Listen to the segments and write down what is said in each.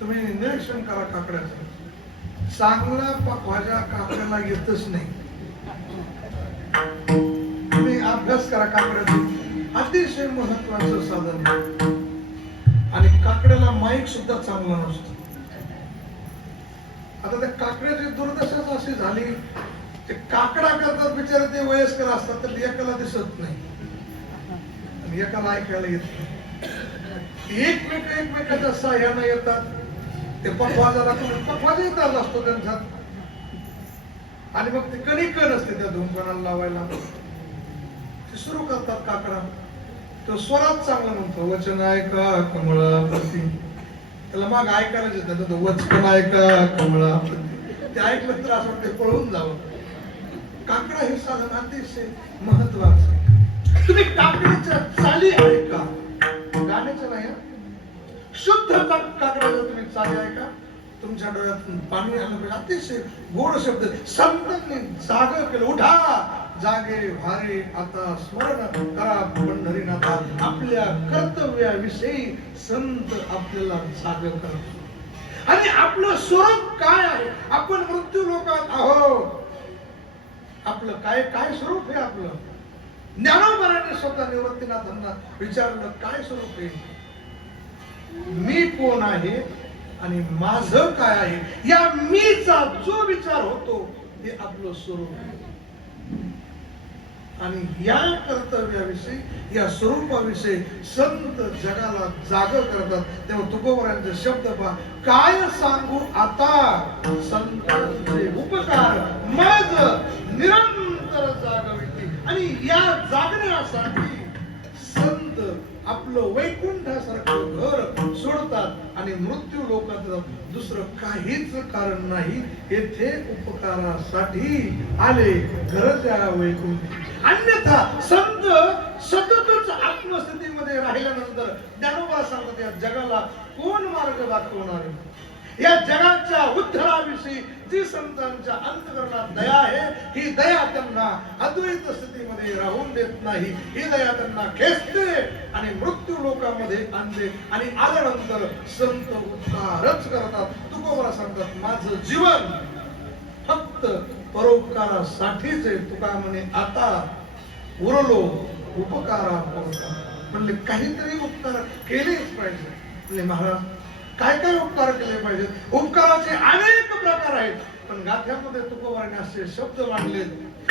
तुम्ही निरीक्षण करा काकड्याचं चांगला भाज्या काकड्याला येतच नाही तुम्ही अभ्यास करा काकड्याचं अतिशय महत्वाचं साधन आहे. आणि काकड्याला माईक सुद्धा चांगला नसतो. आता त्या काकड्याची दुर्दशाच अशी झाली ते काकडा करतात बिचारे ते वयस्कर असतात तर एकाला दिसत नाही. आणि एकाला ऐकायला येत नाही. एकमेक एकमेकाच्या साह्यानं येतात. ते पखवाजाला पखवाजा येतात असतो त्यांच्यात. आणि मग ते कणिक असते त्या धुमकणाला लावायला. ते सुरू करतात काकडा. तो स्वरात चांगला म्हणतो वचन ऐका कमळाप्रती त्याला मग ऐकायला येतं त्याचं वचन ऐका कमळाप्रती ते ऐकलं तर असं वाटतं पळून जावं. काकडा हे साधन अतिशय महत्वाचं आहे. तुम्ही काकडीच्या चाली ऐका गाण्याचं नाही शुद्ध का- तुम्ही चाली ऐका तुमच्या डोळ्यातून पाणी आलं पाहिजे अतिशय गोड शब्द. संतांनी जाग केलं. उठा! जागे भारे आता स्मरण करा पंढरीनाथा आपल्या कर्तव्याविषयी संत आपल्याला जागर करत आणि आपलं स्वरूप काय आहे? आपण मृत्यू लोकात आहोत. आपलं काय काय स्वरूप आहे आपलं? ज्ञानोबराने स्वतः निवृत्तीनाथांना विचारलं काय स्वरूप आहे? मी कोण आहे आणि माझं काय आहे? या मीचा जो विचार होतो हे आपलं स्वरूप आहे. आणि या कर्तव्याविषयी या स्वरूपाविषयी संत जगाला जाग करतात. तेव्हा तुकोबरांचे शब्द पहा काय सांगू आता? संतांचे उपकार मग निरंतर जागविती. आणि या जागण्यासाठी आपलं वैकुंठासारखं घर सोडतात आणि मृत्यू लोकात दुसरं काहीच कारण नाही. येथे उपकारासाठी आले घरच्या वैकुंठी. अन्यथा संत सततच आत्मस्थितीमध्ये राहिल्यानंतर ज्ञानोबा सांगतात या जगाला कोण मार्ग दाखवणार या जगाच्या उद्धाराविषयी जी संतांच्या अंतकरणात दया आहे ही दया त्यांना अद्वैत स्थितीमध्ये राहून देत नाही. ही दया त्यांना खेचते आणि मृत्यू लोकांमध्ये आणते आणि आल्यानंतर संत उद्धारच करतात. तुकोबाला सांगतात माझं जीवन फक्त परोपकारासाठीच आहे. तुका म्हणे आता उरलो उपकारा म्हणले काहीतरी उपकार केलेच पाहिजे. म्हणजे महाराज काय काय उपकार केले पाहिजेत? उपकाराचे अनेक प्रकार आहेत. पण गाथ्यामध्ये तुकोबाने असे शब्द मांडले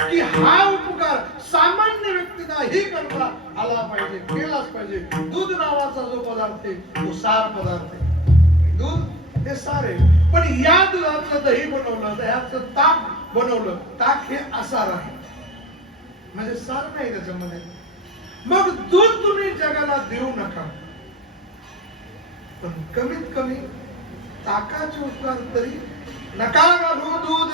की हा उपकार सामान्य व्यक्तींनाही करता आला पाहिजे केलाच पाहिजे. दूध नावाचा जो पदार्थ आहे तो सार पदार्थ आहे. दूध हे सार आहे. पण या दुधाचं दही बनवलं दह्याचं ताक बनवलं ताक हे आसार आहे. म्हणजे सार नाही त्याच्यामध्ये. मग दूध तुम्ही जगाला देऊ नका. पण कमीत कमी ताकाचे उपकार तरी नका घालू दूध.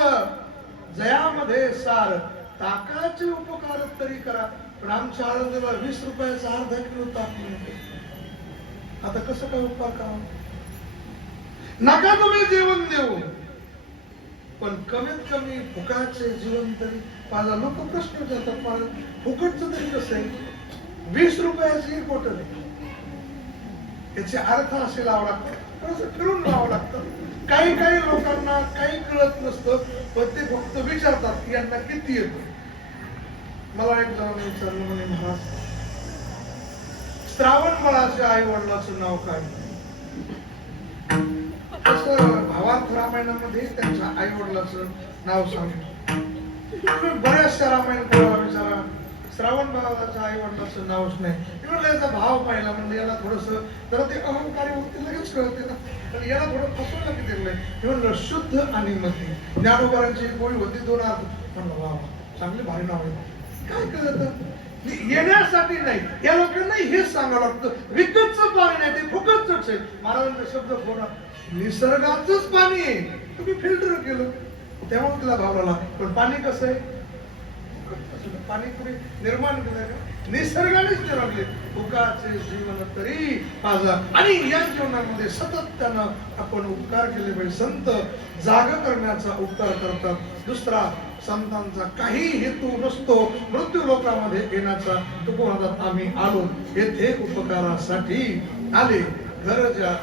जयामध्ये सार ताकाचे उपकार तरी करा. पण आमच्या आनंदीला वीस रुपयाचा अर्धा किलो ताक मिळते आता कसं काय उपकार करा नका तुम्ही जेवण देऊ. पण कमीत कमी फुकाचे जीवन तरी माझा लोक प्रश्न विचारतात मला फुकटचं तरी कसं आहे? वीस रुपयाची एक बॉटल आहे याचे अर्थ असे लावावं लागतं. असं फिरून लावावं लागतं. काही काही लोकांना काही कळत नसतं पण ते फक्त विचारतात की यांना किती येतो. मला एक जणांनी विचारलं म्हणे महाराज श्रावण बाळाच्या आई वडिलाचं नाव काय? तसं भावार्थ रामायणामध्ये त्यांच्या आई वडिलाचं नाव सांगितलं. तुम्ही बऱ्याचशा रामायण करायला विचारा. श्रावण बाळाच्या आई वडिलाचं नावच नाही. मी याचा भाव पाहिला म्हणजे याला थोडस जरा ते अहंकारी होते लगेच कळते ना. पण याला थोडं फसवलं की नाही. मी म्हणलं शुद्ध आणि मती. ज्ञानोबारांची एक गोळी होती दोन अर्थ म्हणलं वा चांगले भारी नाव आहे. काय कळत? येण्यासाठी नाही या लोकांना हेच सांगावं लागतं. विकतचं पाणी नाही ते फुकटच आहे. महाराजांचा शब्द फोडा निसर्गाचंच पाणी आहे. तुम्ही फिल्टर केलं. त्यामुळे तिला भावला पण पाणी कसं आहे? पाणीपुरी निर्माण केलं निसर्गानेच निर्माणले भुकाचे जीवन तरी पाजा आणि या जीवनामध्ये सतत त्यानं आपण उपकार केले पाहिजे. संत जाग करण्याचा उपकार करतात. दुसरा संतांचा काही हेतू नसतो. मृत्यू लोकामध्ये येण्याचा तुकोनात आम्ही आलो. येथे उपकारासाठी आले. घर ज्या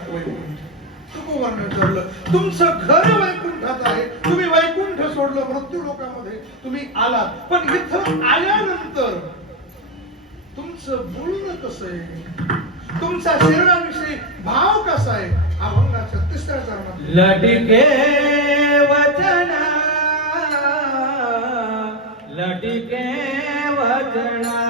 वैकुंठ तुकोबांना ठरलं. तुमचं घर वैकुंठात आहे. तुम्ही वैकुंठ सोडलं मृत्यू लोकामध्ये. तुम्ही आला पण इथं आल्यानंतर तुमचं बोलणं कसं आहे? तुमचा शरीराविषयी भाव कसा आहे? अभंगाच्या तिसऱ्या चरणात. लटके वचन लटके वचना.